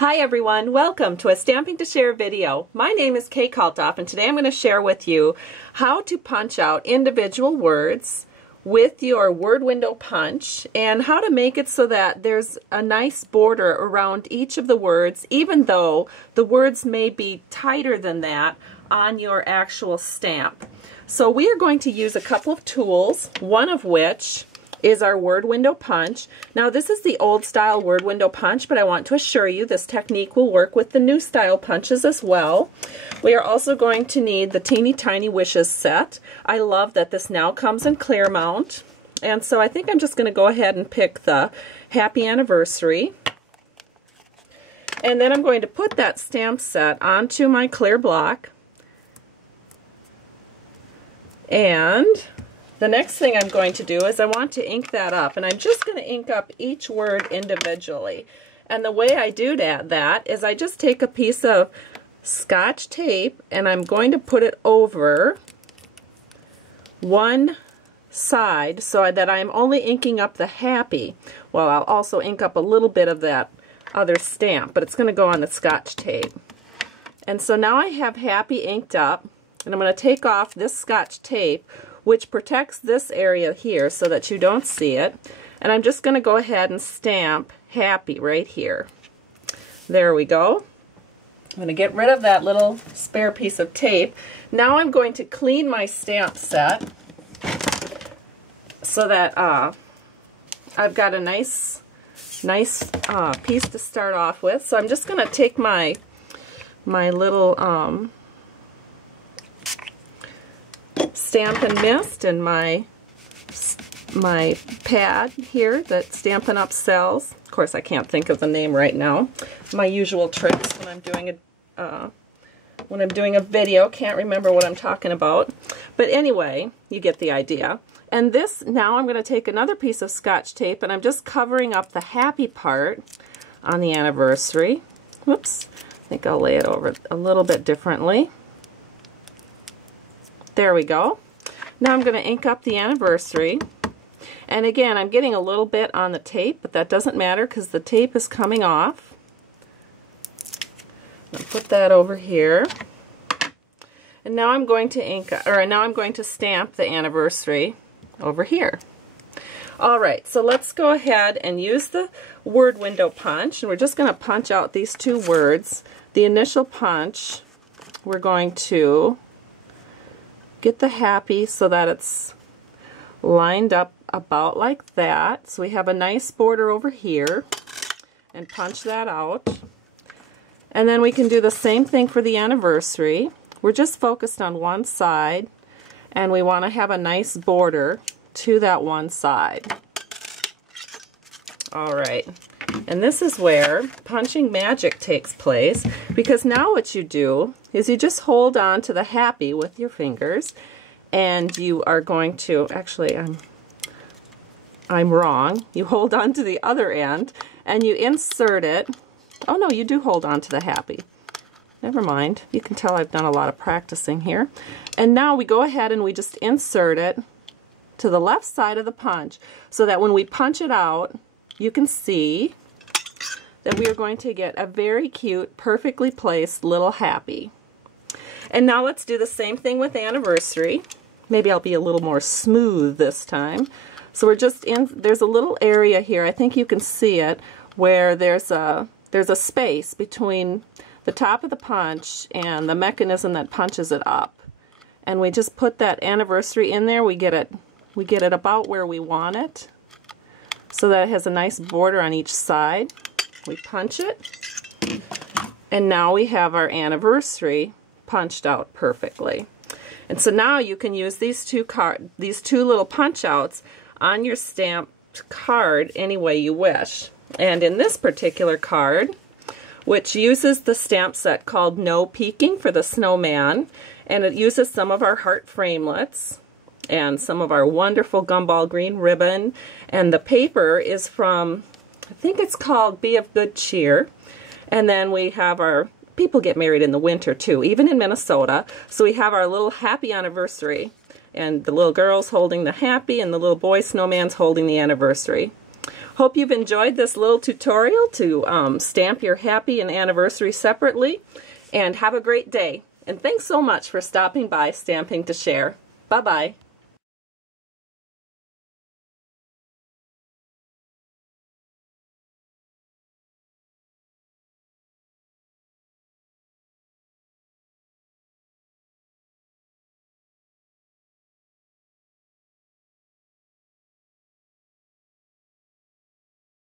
Hi everyone, welcome to a Stamping to Share video. My name is Kay Kalthoff and today I'm going to share with you how to punch out individual words with your word window punch and how to make it so that there's a nice border around each of the words, even though the words may be tighter than that on your actual stamp. So we are going to use a couple of tools, one of which is our word window punch. Now this is the old style word window punch, but I want to assure you this technique will work with the new style punches as well. We are also going to need the Teeny Tiny Wishes set. I love that this now comes in clear mount, and so I think I'm just going to go ahead and pick the Happy Anniversary. And then I'm going to put that stamp set onto my clear block. And the next thing I'm going to do is I want to ink that up, and I'm just going to ink up each word individually. And the way I do that is I just take a piece of Scotch tape and I'm going to put it over one side so that I'm only inking up the Happy. Well, I'll also ink up a little bit of that other stamp, but it's going to go on the Scotch tape. And so now I have Happy inked up, and I'm going to take off this Scotch tape, which protects this area here so that you don't see it. And I'm just going to go ahead and stamp Happy right here. There we go. I'm going to get rid of that little spare piece of tape. Now I'm going to clean my stamp set so that I've got a nice piece to start off with. So I'm just going to take my little Stampin' Mist and my pad here that Stampin' Up sells. Of course, I can't think of the name right now. My usual tricks when I'm doing a video, can't remember what I'm talking about. But anyway, you get the idea. And this, now I'm going to take another piece of Scotch tape and I'm just covering up the Happy part on the Anniversary. Whoops, I think I'll lay it over a little bit differently. There we go. Now I'm going to ink up the Anniversary. And again, I'm getting a little bit on the tape, but that doesn't matter because the tape is coming off. I'll put that over here. And now I'm going to stamp the Anniversary over here. Alright, so let's go ahead and use the word window punch, and we're just going to punch out these two words. The initial punch, we're going to get the Happy so that it's lined up about like that. So we have a nice border over here, and punch that out. And then we can do the same thing for the Anniversary. We're just focused on one side, and we want to have a nice border to that one side. Alright, and this is where punching magic takes place, because now what you do is you just hold on to the Happy with your fingers, and you are going to, actually I'm wrong, you hold on to the other end and you insert it. Oh no, you do hold on to the Happy. Never mind, you can tell I've done a lot of practicing here. And now we go ahead and we just insert it to the left side of the punch so that when we punch it out, you can see that we are going to get a very cute, perfectly placed little Happy. And now let's do the same thing with Anniversary. Maybe I'll be a little more smooth this time. So we're just there's a little area here, I think you can see it, where there's a space between the top of the punch and the mechanism that punches it up. And we just put that Anniversary in there. We get it about where we want it, so that it has a nice border on each side. We punch it, and now we have our Anniversary punched out perfectly. And so now you can use these two little punch outs on your stamped card any way you wish. And in this particular card, which uses the stamp set called No Peeking for the snowman, and it uses some of our heart framelits and some of our wonderful gumball green ribbon, and the paper is from, I think it's called Be of Good Cheer. And then we have our, people get married in the winter too, even in Minnesota, so we have our little Happy Anniversary, and the little girl's holding the Happy and the little boy snowman's holding the Anniversary. Hope you've enjoyed this little tutorial to stamp your happy and anniversary separately, and have a great day. And thanks so much for stopping by Stamping to Share. Bye-bye.